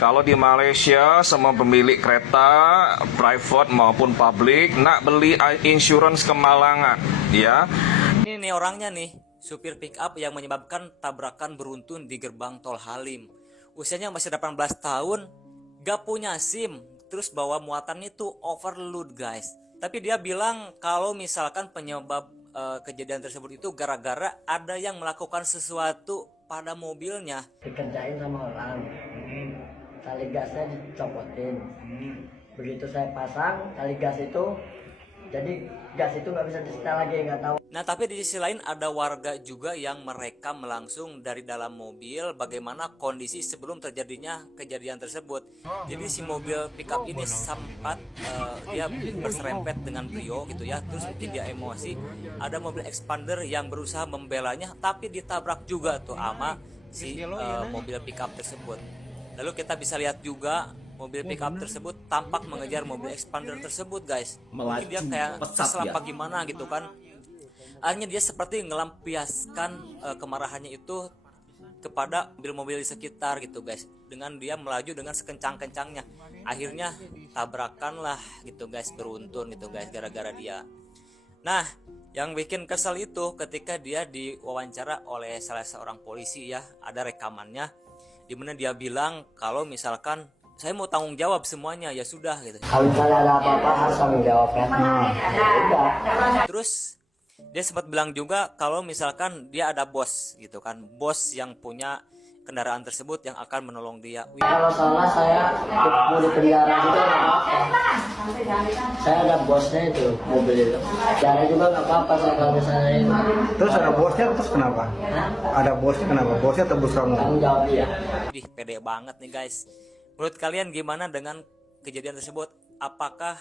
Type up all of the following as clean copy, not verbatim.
Kalau di Malaysia, semua pemilik kereta, private maupun publik, nak beli insurance kemalangan, ya. Ini nih orangnya nih, supir pick up yang menyebabkan tabrakan beruntun di gerbang tol Halim. Usianya masih 18 tahun, gak punya SIM, terus bawa muatan itu overload guys. Tapi dia bilang kalau misalkan penyebab kejadian tersebut itu gara-gara ada yang melakukan sesuatu pada mobilnya. Dikerjain sama orang, tali gasnya dicopotin. Begitu saya pasang tali gas itu, jadi gas itu nggak bisa disetel lagi, nggak tahu. Nah, tapi di sisi lain ada warga juga yang merekam langsung dari dalam mobil bagaimana kondisi sebelum terjadinya kejadian tersebut. Jadi si mobil pickup ini sempat dia berserempet dengan Brio gitu ya, terus mungkin dia emosi. Ada mobil expander yang berusaha membelanya, tapi ditabrak juga tuh sama si mobil pickup tersebut. Lalu kita bisa lihat juga mobil pickup tersebut tampak mengejar mobil expander tersebut guys. Mungkin dia kayak kesel apa gimana gitu kan. Akhirnya dia seperti ngelampiaskan kemarahannya itu kepada mobil-mobil di sekitar gitu guys, dengan dia melaju dengan sekencang-kencangnya. Akhirnya tabrakan lah gitu guys, beruntun gitu guys gara-gara dia. Nah, yang bikin kesel itu ketika dia diwawancara oleh salah seorang polisi ya, ada rekamannya dimana dia bilang kalau misalkan saya mau tanggung jawab semuanya, ya sudah gitu. Kalau misalnya ada apa-apa harus tanggung jawab kan. Terus dia sempat bilang juga kalau misalkan dia ada bos gitu kan, bos yang punya kendaraan tersebut yang akan menolong dia. Kalau salah saya mau di penjara juga nggak apa-apa. Saya ada bosnya itu mobil itu. Penjara juga nggak apa-apa saya kalau misalnya itu. Terus ada bosnya, terus kenapa? Ada bosnya kenapa? Bosnya tebus kamu. Tanggung jawab dia. Ih, pede banget nih guys. Menurut kalian gimana dengan kejadian tersebut? Apakah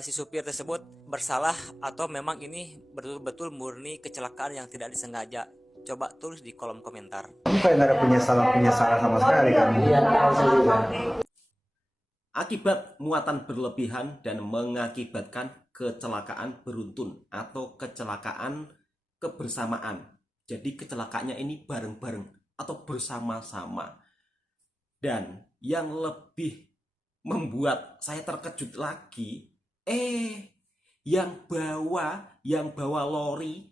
si supir tersebut bersalah atau memang ini betul-betul murni kecelakaan yang tidak disengaja? Coba tulis di kolom komentar. Kamu kayak nggak ada penyesalan sama sekali kan? Iya, tahu saya juga. Akibat muatan berlebihan dan mengakibatkan kecelakaan beruntun atau kecelakaan kebersamaan. Jadi kecelakaannya ini bareng-bareng atau bersama-sama. Dan yang lebih membuat saya terkejut lagi, yang bawa lori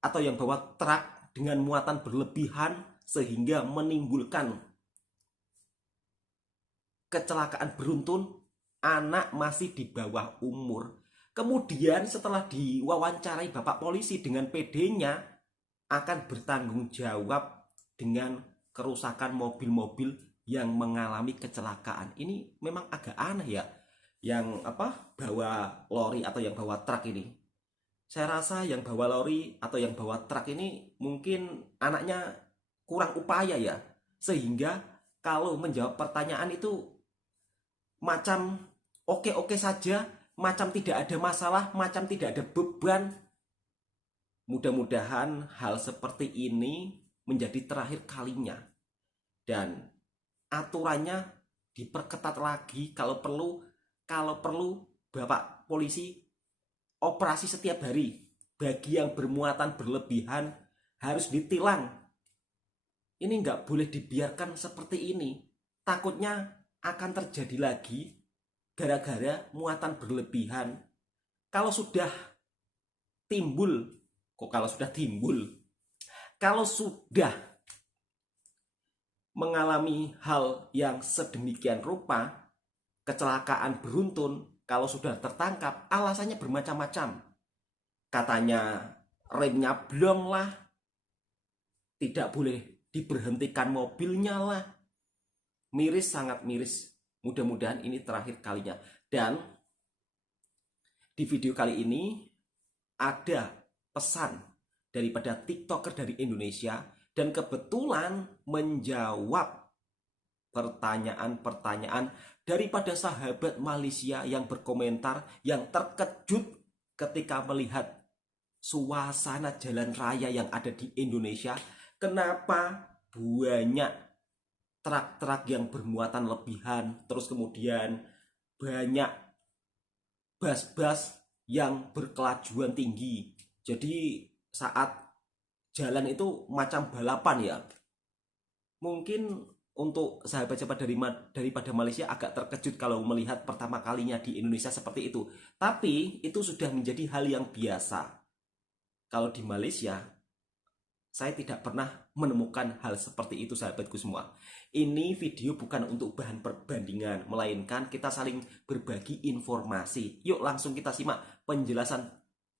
atau yang bawa truk dengan muatan berlebihan sehingga menimbulkan kecelakaan beruntun, anak masih di bawah umur. Kemudian setelah diwawancarai Bapak Polisi dengan PD-nya akan bertanggung jawab dengan kerusakan mobil-mobil yang mengalami kecelakaan. Ini memang agak aneh ya, yang bawa lori atau yang bawa truk ini. Saya rasa yang bawa lori atau yang bawa truk ini mungkin anaknya kurang upaya ya, sehingga kalau menjawab pertanyaan itu macam oke-oke saja, macam tidak ada masalah, macam tidak ada beban. Mudah-mudahan hal seperti ini menjadi terakhir kalinya dan aturannya diperketat lagi. Kalau perlu Bapak Polisi operasi setiap hari. Bagi yang bermuatan berlebihan harus ditilang. Ini nggak boleh dibiarkan seperti ini. Takutnya akan terjadi lagi gara-gara muatan berlebihan. Kalau sudah timbul mengalami hal yang sedemikian rupa, kecelakaan beruntun, kalau sudah tertangkap, alasannya bermacam-macam. Katanya remnya blong lah, tidak boleh diberhentikan mobilnya lah. Miris, sangat miris. Mudah-mudahan ini terakhir kalinya. Dan di video kali ini ada pesan daripada TikToker dari Indonesia dan kebetulan menjawab pertanyaan-pertanyaan daripada sahabat Malaysia yang berkomentar, yang terkejut ketika melihat suasana jalan raya yang ada di Indonesia. Kenapa banyak truk-truk yang bermuatan lebihan, terus kemudian banyak bus-bus yang berkelajuan tinggi. Jadi saat jalan itu macam balapan ya. Mungkin untuk sahabat-sahabat daripada Malaysia agak terkejut kalau melihat pertama kalinya di Indonesia seperti itu. Tapi itu sudah menjadi hal yang biasa. Kalau di Malaysia, saya tidak pernah menemukan hal seperti itu, sahabatku semua. Ini video bukan untuk bahan perbandingan, melainkan kita saling berbagi informasi. Yuk langsung kita simak penjelasan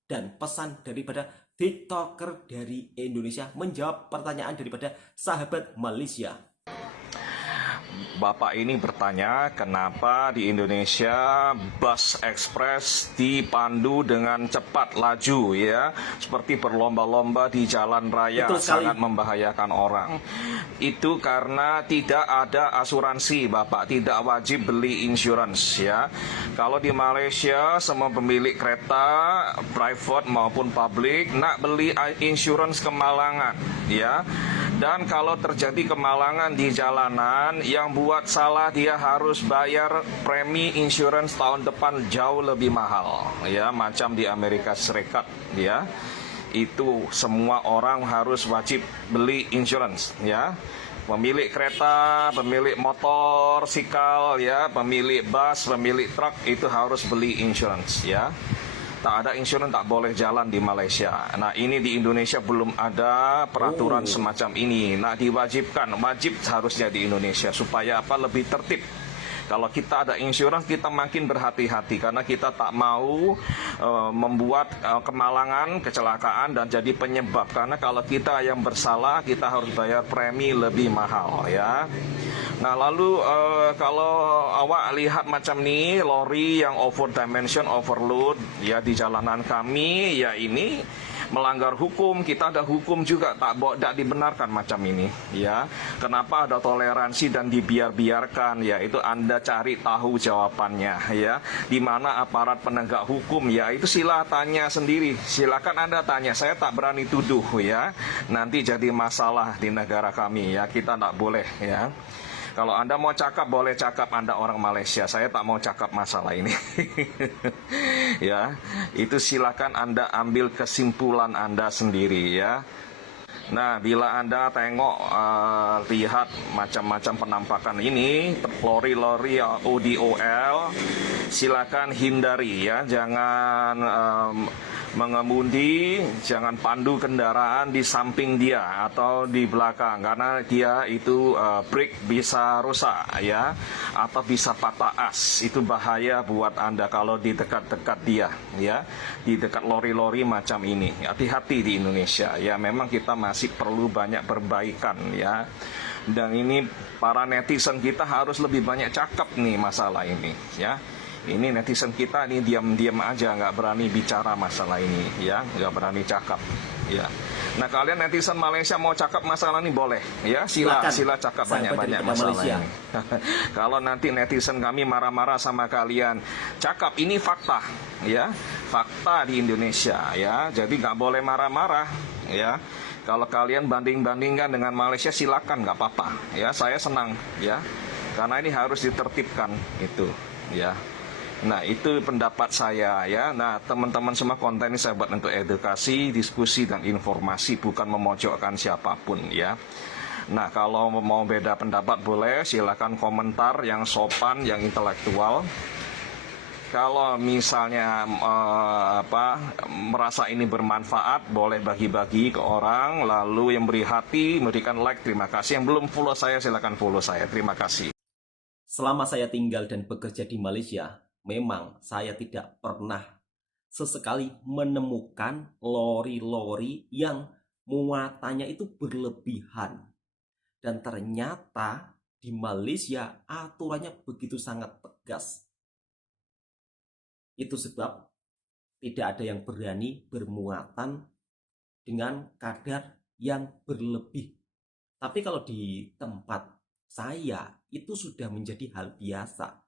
dan pesan daripada TikToker dari Indonesia menjawab pertanyaan daripada sahabat Malaysia. Bapak ini bertanya kenapa di Indonesia bus ekspres dipandu dengan cepat laju ya, seperti berlomba-lomba di jalan raya, sangat membahayakan orang. Itu karena tidak ada asuransi, Bapak, tidak wajib beli insurance ya. Kalau di Malaysia semua pemilik kereta private maupun publik nak beli insurance kemalangan ya. Dan kalau terjadi kemalangan di jalanan, yang buat salah dia harus bayar premi insurance tahun depan jauh lebih mahal ya, macam di Amerika Serikat ya. Itu semua orang harus wajib beli insurance ya. Pemilik kereta, pemilik motor, sikal ya, pemilik bus, pemilik truk itu harus beli insurance ya. Tak ada insurans tak boleh jalan di Malaysia. Nah, ini di Indonesia belum ada peraturan semacam ini. Nah, diwajibkan, wajib harusnya di Indonesia supaya apa, lebih tertib. Kalau kita ada insurans, kita makin berhati-hati karena kita tak mau membuat kemalangan, kecelakaan dan jadi penyebab. Karena kalau kita yang bersalah, kita harus bayar premi lebih mahal ya. Nah, lalu kalau awak lihat macam ni, lori yang over dimension, overload ya di jalanan kami, ya ini melanggar hukum. Kita ada hukum juga, tak dibenarkan macam ini ya. Kenapa ada toleransi dan dibiarkan ya, itu Anda cari tahu jawabannya ya. Di mana aparat penegak hukum ya, itu sila tanya sendiri. Silakan Anda tanya, saya tak berani tuduh ya. Nanti jadi masalah di negara kami ya, kita tak boleh ya. Kalau Anda mau cakap, boleh cakap, Anda orang Malaysia. Saya tak mau cakap masalah ini. Ya, itu silakan Anda ambil kesimpulan Anda sendiri ya. Nah, bila Anda tengok, lihat macam-macam penampakan ini, lori-lori ODOL, silakan hindari ya. Jangan mengemudi, jangan pandu kendaraan di samping dia atau di belakang, karena dia itu brake bisa rusak ya, atau bisa patah as. Itu bahaya buat Anda kalau di dekat-dekat dia ya, di dekat lori-lori macam ini. Hati-hati di Indonesia ya, memang kita masih perlu banyak perbaikan ya. Dan ini para netizen kita harus lebih banyak cakap nih masalah ini ya. Ini netizen kita ini diam-diam aja, nggak berani bicara masalah ini ya, nggak berani cakap ya. Nah, kalian netizen Malaysia mau cakap masalah ini boleh ya, sila cakap banyak-banyak masalah ini. Kalau nanti netizen kami marah-marah sama kalian, cakap ini fakta ya, fakta di Indonesia ya, jadi nggak boleh marah-marah ya. Kalau kalian banding-bandingkan dengan Malaysia, silakan, nggak apa-apa ya, saya senang ya, karena ini harus ditertibkan itu ya. Nah, itu pendapat saya ya. Nah, teman-teman semua, konten ini saya buat untuk edukasi, diskusi, dan informasi, bukan memojokkan siapapun ya. Nah, kalau mau beda pendapat boleh, silakan komentar yang sopan, yang intelektual. Kalau misalnya merasa ini bermanfaat, boleh bagi-bagi ke orang. Lalu yang beri hati, memberikan like, terima kasih. Yang belum follow saya, silakan follow saya. Terima kasih. Selama saya tinggal dan bekerja di Malaysia, memang saya tidak pernah sesekali menemukan lori-lori yang muatannya itu berlebihan. Dan ternyata di Malaysia aturannya begitu sangat tegas. Itu sebab tidak ada yang berani bermuatan dengan kadar yang berlebih. Tapi kalau di tempat saya itu sudah menjadi hal biasa.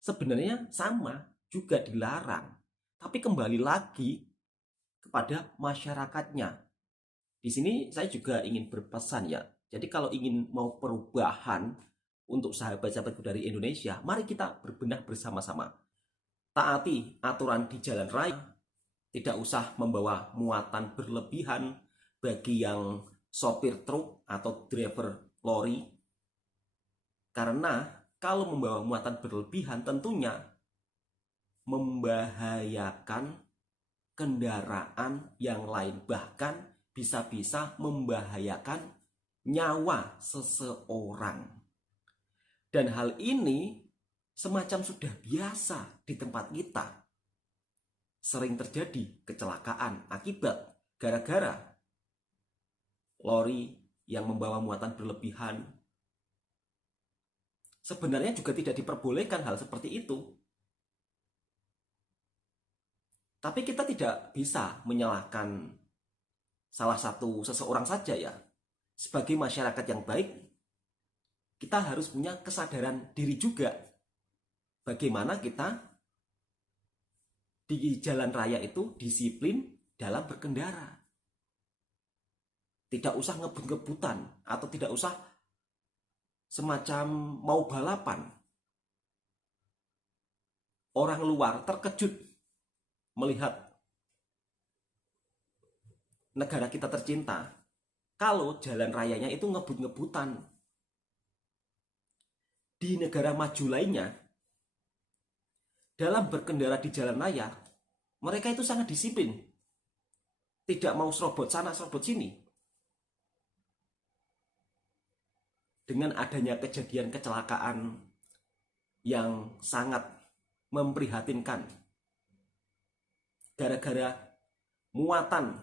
Sebenarnya sama, juga dilarang. Tapi kembali lagi kepada masyarakatnya. Di sini saya juga ingin berpesan ya. Jadi kalau ingin mau perubahan untuk sahabat-sahabatku dari Indonesia, mari kita berbenah bersama-sama. Taati aturan di jalan raya. Tidak usah membawa muatan berlebihan bagi yang sopir truk atau driver lori. Karena kalau membawa muatan berlebihan tentunya membahayakan kendaraan yang lain, bahkan bisa-bisa membahayakan nyawa seseorang. Dan hal ini semacam sudah biasa di tempat kita. Sering terjadi kecelakaan akibat gara-gara lori yang membawa muatan berlebihan. Sebenarnya juga tidak diperbolehkan hal seperti itu. Tapi kita tidak bisa menyalahkan salah satu seseorang saja ya. Sebagai masyarakat yang baik, kita harus punya kesadaran diri juga. Bagaimana kita di jalan raya itu disiplin dalam berkendara. Tidak usah ngebut-ngebutan atau tidak usah semacam mau balapan. Orang luar terkejut melihat negara kita tercinta kalau jalan rayanya itu ngebut-ngebutan. Di negara maju lainnya, dalam berkendara di jalan raya, mereka itu sangat disiplin. Tidak mau serobot sana, serobot sini. Dengan adanya kejadian kecelakaan yang sangat memprihatinkan, gara-gara muatan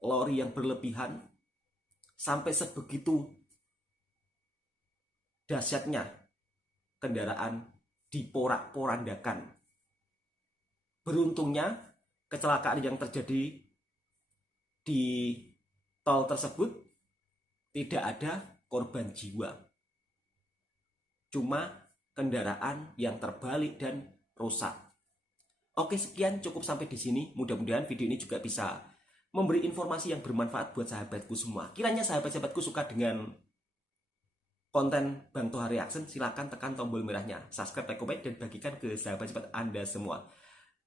lori yang berlebihan, sampai sebegitu dahsyatnya kendaraan diporak-porandakan. Beruntungnya kecelakaan yang terjadi di tol tersebut tidak ada korban jiwa. Cuma kendaraan yang terbalik dan rusak. Oke, sekian, cukup sampai di sini. Mudah-mudahan video ini juga bisa memberi informasi yang bermanfaat buat sahabatku semua. Kiranya sahabat-sahabatku suka dengan konten Bang Toha Reaction, silakan tekan tombol merahnya, subscribe, like, comment, dan bagikan ke sahabat-sahabat Anda semua.